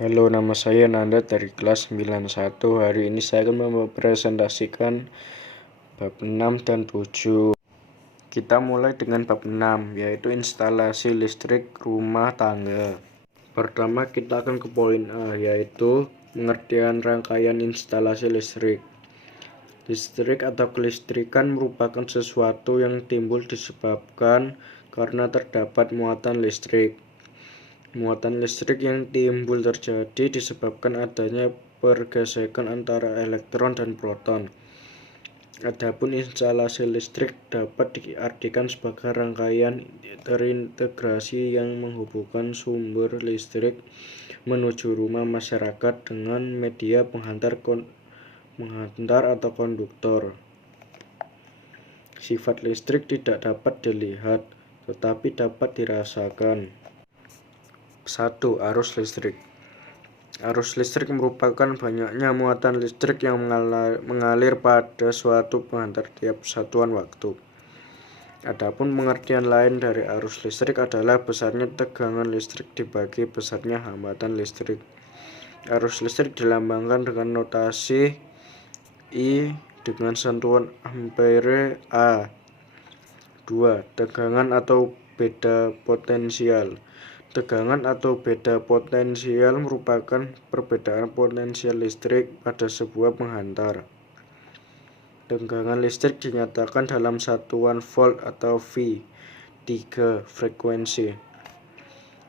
Halo, nama saya Nanda dari kelas 91. Hari ini saya akan mempresentasikan bab 6 dan 7. Kita mulai dengan bab 6, yaitu instalasi listrik rumah tangga. Pertama kita akan ke poin A, yaitu pengertian rangkaian instalasi listrik. Listrik atau kelistrikan merupakan sesuatu yang timbul disebabkan karena terdapat muatan listrik. Muatan listrik yang timbul terjadi disebabkan adanya pergesekan antara elektron dan proton. Adapun instalasi listrik dapat diartikan sebagai rangkaian terintegrasi yang menghubungkan sumber listrik menuju rumah masyarakat dengan media penghantar atau konduktor. Sifat listrik tidak dapat dilihat, tetapi dapat dirasakan. 1. Arus listrik. Arus listrik merupakan banyaknya muatan listrik yang mengalir pada suatu penghantar tiap satuan waktu. Adapun pengertian lain dari arus listrik adalah besarnya tegangan listrik dibagi besarnya hambatan listrik. Arus listrik dilambangkan dengan notasi I dengan sentuhan ampere A. 2. Tegangan atau beda potensial. Tegangan atau beda potensial merupakan perbedaan potensial listrik pada sebuah penghantar. Tegangan listrik dinyatakan dalam satuan volt atau V. 3. Frekuensi.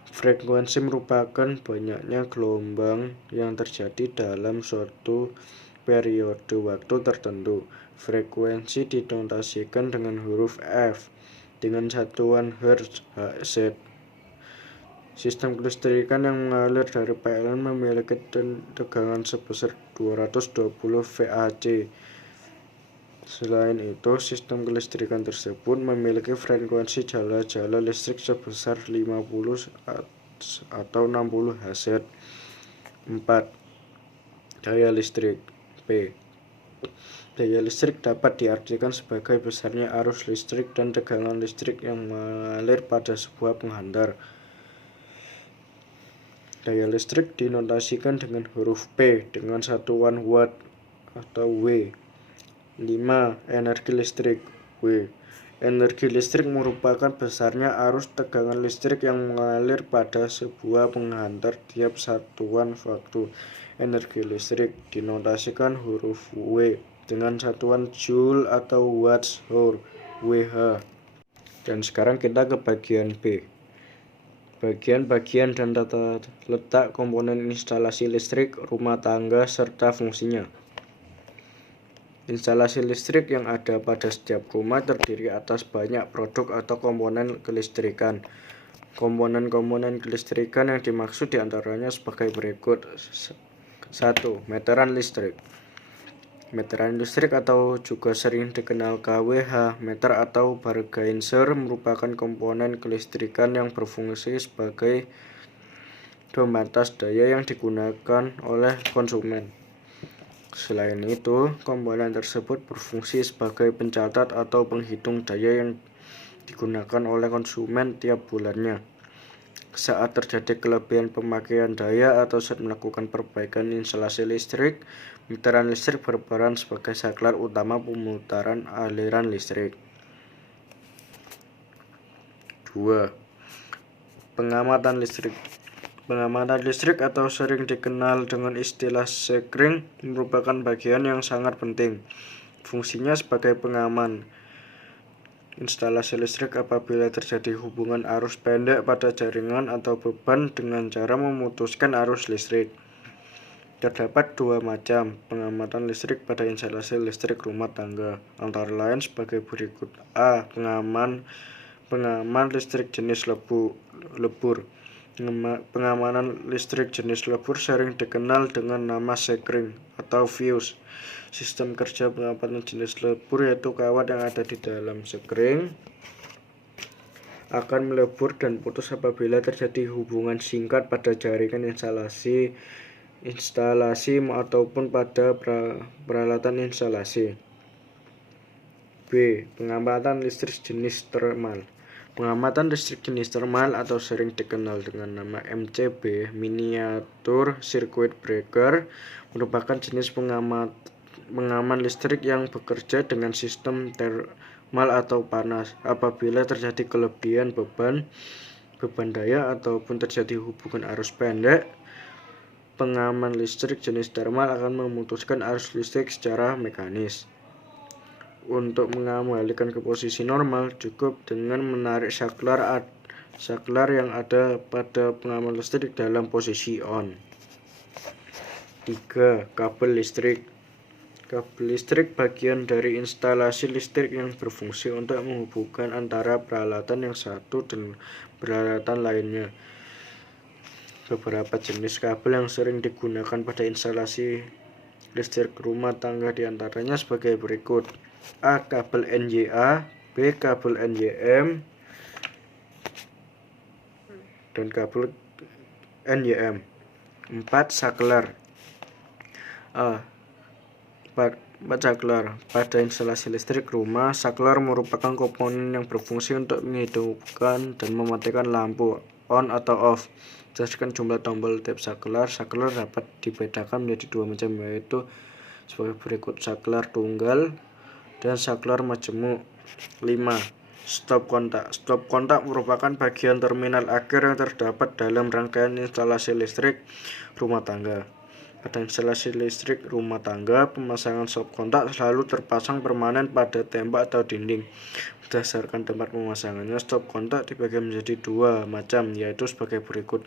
Frekuensi merupakan banyaknya gelombang yang terjadi dalam suatu periode waktu tertentu. Frekuensi dinotasikan dengan huruf F dengan satuan Hertz Hz. Sistem kelistrikan yang mengalir dari PLN memiliki tegangan sebesar 220 VAC. Selain itu, sistem kelistrikan tersebut memiliki frekuensi jala-jala listrik sebesar 50 atau 60 Hz. 4. Daya listrik P. Daya listrik dapat diartikan sebagai besarnya arus listrik dan tegangan listrik yang mengalir pada sebuah penghantar. Daya listrik dinotasikan dengan huruf P dengan satuan watt atau W. 5. Energi listrik W. Energi listrik merupakan besarnya arus tegangan listrik yang mengalir pada sebuah penghantar tiap satuan waktu. Energi listrik dinotasikan huruf W dengan satuan joule atau watts-hour WH. Dan sekarang kita ke bagian B. Bagian-bagian dan tata letak komponen instalasi listrik rumah tangga serta fungsinya. Instalasi listrik yang ada pada setiap rumah terdiri atas banyak produk atau komponen kelistrikan. Komponen-komponen kelistrikan yang dimaksud diantaranya sebagai berikut. 1. Meteran listrik. Meteran listrik atau juga sering dikenal KWH, meter atau bargaiser merupakan komponen kelistrikan yang berfungsi sebagai pembatas daya yang digunakan oleh konsumen. Selain itu, komponen tersebut berfungsi sebagai pencatat atau penghitung daya yang digunakan oleh konsumen tiap bulannya. Saat terjadi kelebihan pemakaian daya atau saat melakukan perbaikan instalasi listrik, meteran listrik berperan sebagai saklar utama pemutaran aliran listrik. 2. Pengamatan listrik. Pengamatan listrik atau sering dikenal dengan istilah sekring merupakan bagian yang sangat penting. Fungsinya sebagai pengaman instalasi listrik apabila terjadi hubungan arus pendek pada jaringan atau beban dengan cara memutuskan arus listrik. Terdapat dua macam pengamatan listrik pada instalasi listrik rumah tangga, antara lain sebagai berikut. A. Pengaman listrik jenis lebur. Pengamanan listrik jenis lebur sering dikenal dengan nama sekring atau fuse. Sistem kerja pengamatan jenis lebur yaitu kawat yang ada di dalam sekring akan melebur dan putus apabila terjadi hubungan singkat pada jaringan instalasi ataupun pada peralatan instalasi. B. Pengamatan listrik jenis thermal. Pengamatan listrik jenis thermal atau sering dikenal dengan nama MCB, Miniature Circuit Breaker, merupakan jenis pengaman listrik yang bekerja dengan sistem thermal atau panas. Apabila terjadi kelebihan beban daya ataupun terjadi hubungan arus pendek, pengaman listrik jenis thermal akan memutuskan arus listrik secara mekanis. Untuk mengembalikan ke posisi normal, cukup dengan menarik saklar yang ada pada pengaman listrik dalam posisi on. 3. Kabel listrik. Kabel listrik bagian dari instalasi listrik yang berfungsi untuk menghubungkan antara peralatan yang satu dan peralatan lainnya. Beberapa jenis kabel yang sering digunakan pada instalasi listrik rumah tangga diantaranya sebagai berikut. A. Kabel NYA, B. Kabel NYM, dan kabel NYM. 4. Saklar. A. 4 saklar. Pada instalasi listrik rumah, saklar merupakan komponen yang berfungsi untuk menghidupkan dan mematikan lampu on atau off. Berdasarkan jumlah tombol tiap saklar dapat dibedakan menjadi dua macam, yaitu sebagai berikut: saklar tunggal dan saklar majemuk. 5. Stop kontak. Stop kontak merupakan bagian terminal akhir yang terdapat dalam rangkaian instalasi listrik rumah tangga. Pada instalasi listrik rumah tangga, pemasangan stop kontak selalu terpasang permanen pada tembok atau dinding. Berdasarkan tempat pemasangannya, stop kontak dibagi menjadi dua macam, yaitu sebagai berikut: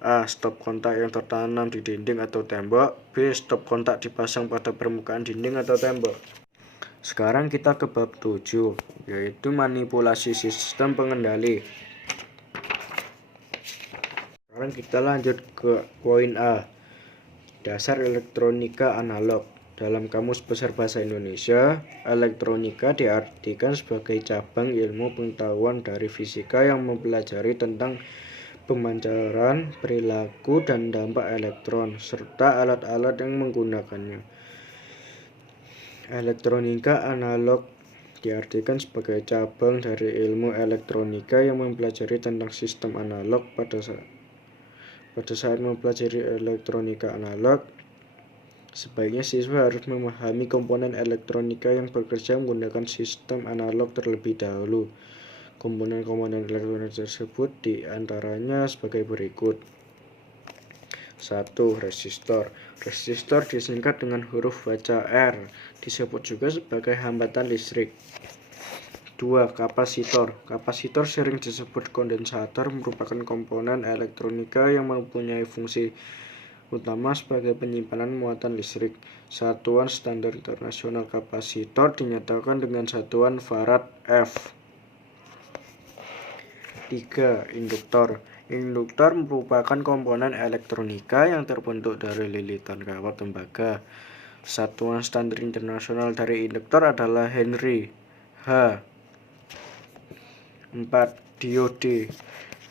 A. Stop kontak yang tertanam di dinding atau tembok. B. Stop kontak dipasang pada permukaan dinding atau tembok. Sekarang kita ke bab 7, yaitu manipulasi sistem pengendali. Sekarang kita lanjut ke poin A. Dasar elektronika analog. Dalam Kamus Besar Bahasa Indonesia, elektronika diartikan sebagai cabang ilmu pengetahuan dari fisika yang mempelajari tentang pemancaran, perilaku, dan dampak elektron, serta alat-alat yang menggunakannya. Elektronika analog diartikan sebagai cabang dari ilmu elektronika yang mempelajari tentang sistem analog. Pada saat mempelajari elektronika analog, sebaiknya siswa harus memahami komponen elektronika yang bekerja menggunakan sistem analog terlebih dahulu. Komponen-komponen elektronik tersebut diantaranya sebagai berikut. 1. Resistor. Resistor disingkat dengan huruf baca R, disebut juga sebagai hambatan listrik. 2. Kapasitor. Kapasitor sering disebut kondensator, merupakan komponen elektronika yang mempunyai fungsi utama sebagai penyimpanan muatan listrik. Satuan standar internasional kapasitor dinyatakan dengan satuan farad F. 3. Induktor. Induktor merupakan komponen elektronika yang terbentuk dari lilitan kawat tembaga. Satuan standar internasional dari induktor adalah Henry. H. 4. Diode.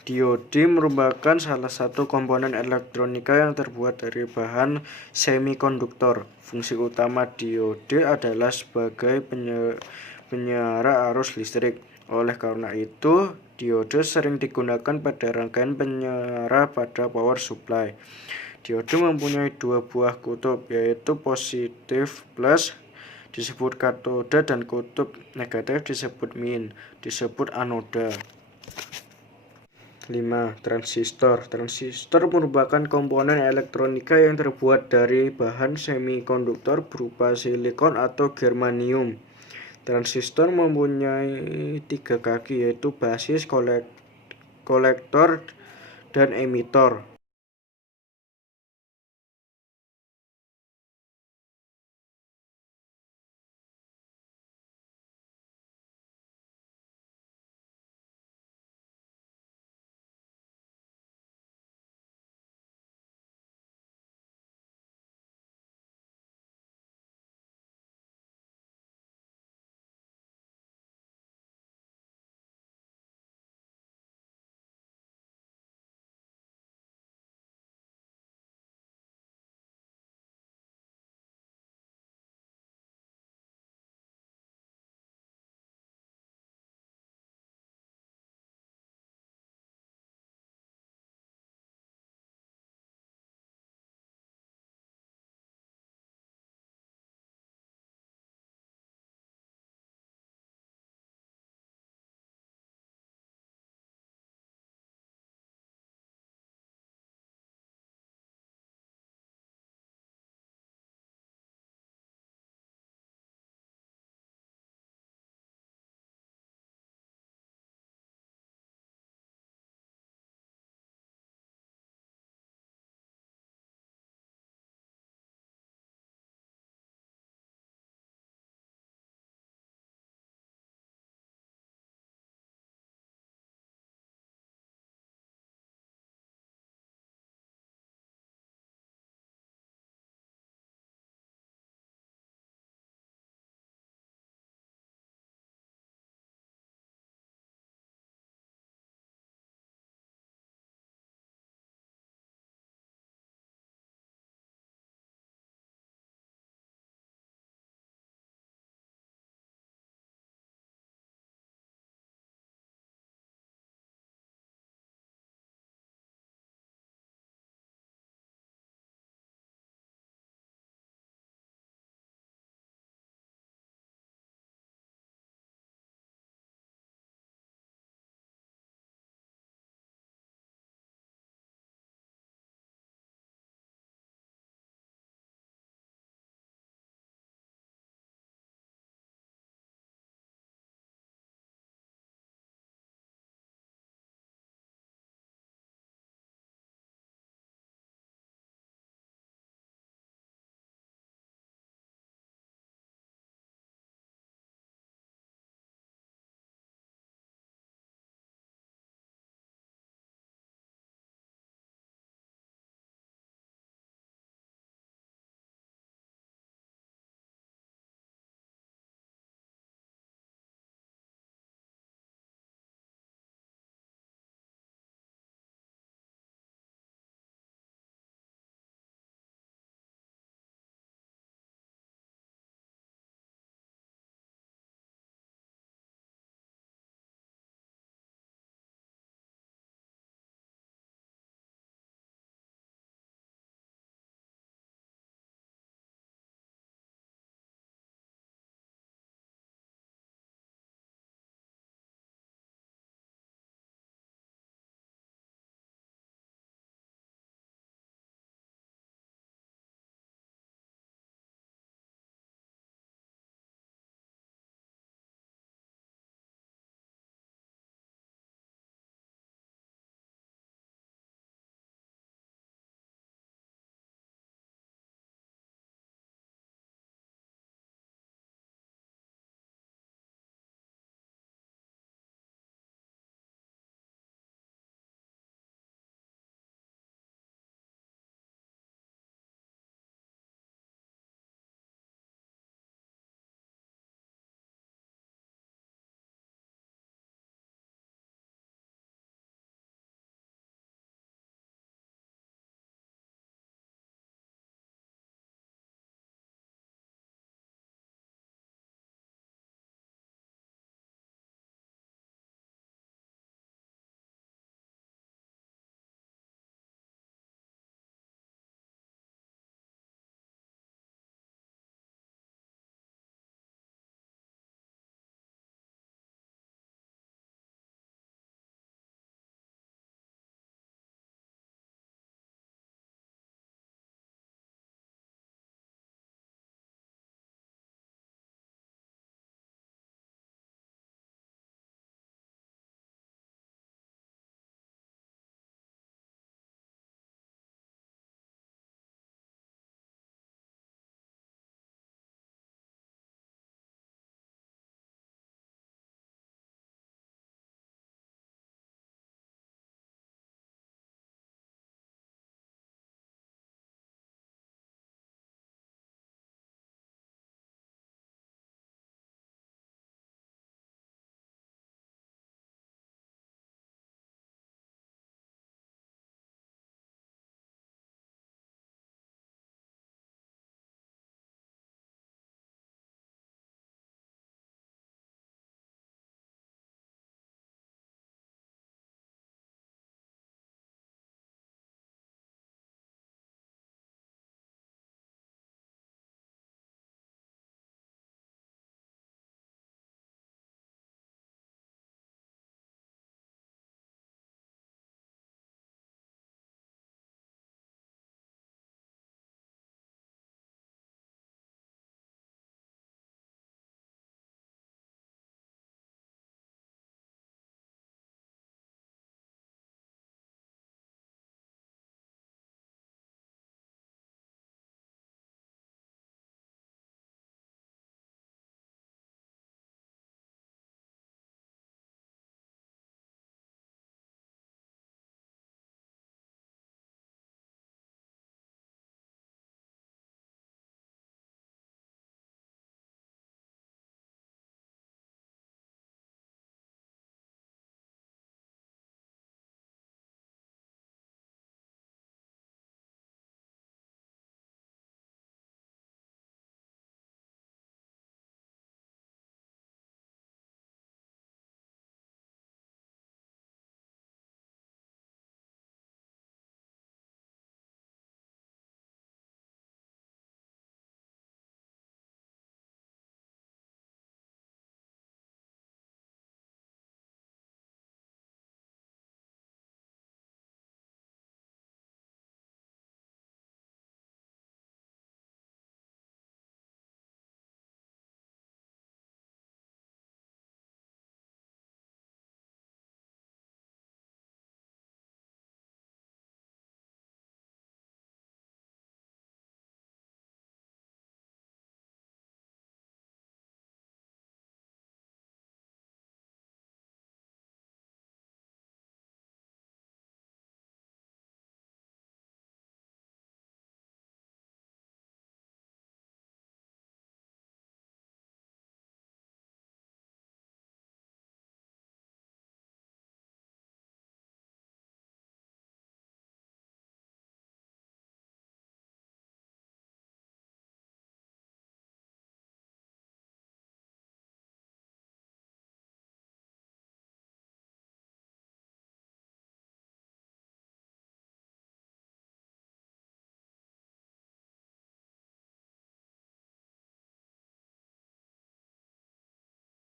Diode merupakan salah satu komponen elektronika yang terbuat dari bahan semikonduktor. Fungsi utama diode adalah sebagai penyara arus listrik. Oleh karena itu, diode sering digunakan pada rangkaian penyara pada power supply. Diode mempunyai dua buah kutub, yaitu positif plus disebut katoda dan kutub negatif disebut min, disebut anoda. 5. Transistor. Transistor merupakan komponen elektronika yang terbuat dari bahan semikonduktor berupa silikon atau germanium. Transistor mempunyai 3 kaki, yaitu basis, kolektor, dan emitor.